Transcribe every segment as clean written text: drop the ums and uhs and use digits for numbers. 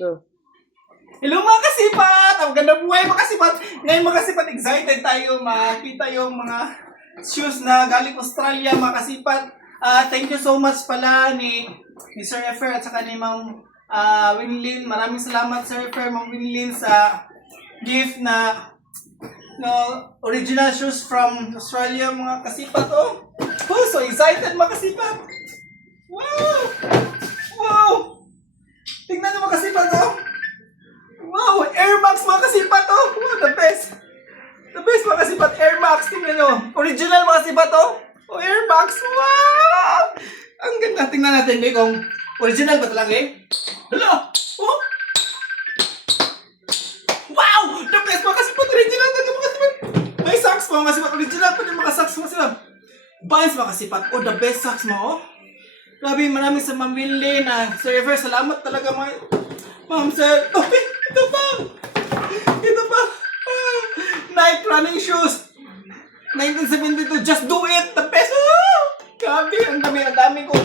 Oh. Hello mga kasipat! Ang ganda buhay mga kasipat! Ngayon mga kasipat, excited tayo makita yung mga shoes na galing Australia mga kasipat. Thank you so much pala ni Sir Efer at saka ni Ma'am Winlin. Maraming salamat Sir Efer, Ma'am Winlin sa gift na original shoes from Australia mga kasipat. Oh, so excited mga kasipat! Wow! Wow! Tingnan nyo mga kasipat oh! Wow! Air Max mga kasipat oh! Wow, the best! The best mga kasipat, Air Max! Tingnan nyo! Original mga kasipat oh! Oh, Air Max! Wow! Ang ganda! Tingnan natin eh kung original ba talaga eh? Hala! Oh! Wow! The best mga kasipat! Original talaga mga kasipat! May socks mga kasipat! Original pa din mga socks mga kasipat! Vans mga kasipat! Oh, the best socks mo oh! Grabe, maraming sa Ma'am Winlin na Sir Ever, salamat talaga mga Ma'am Sir. Oh, ito pa! Ito pa! Nike running shoes! 1972, just do it! The best! Grabe, ang dami ko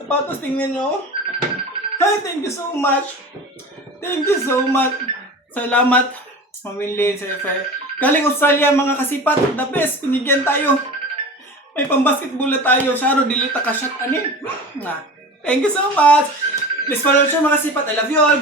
sapatos, tingnan nyo. Hi, thank you so much. Thank you so much. Salamat, Ma'am Winlin, Sir Ever. Galing Australia, mga kasipat, the best. Pinigyan tayo. May pang-basketball na tayo. Sharo, dilita ka shot. Anin? Thank you so much. Please follow siya mga kasipat. I love you all.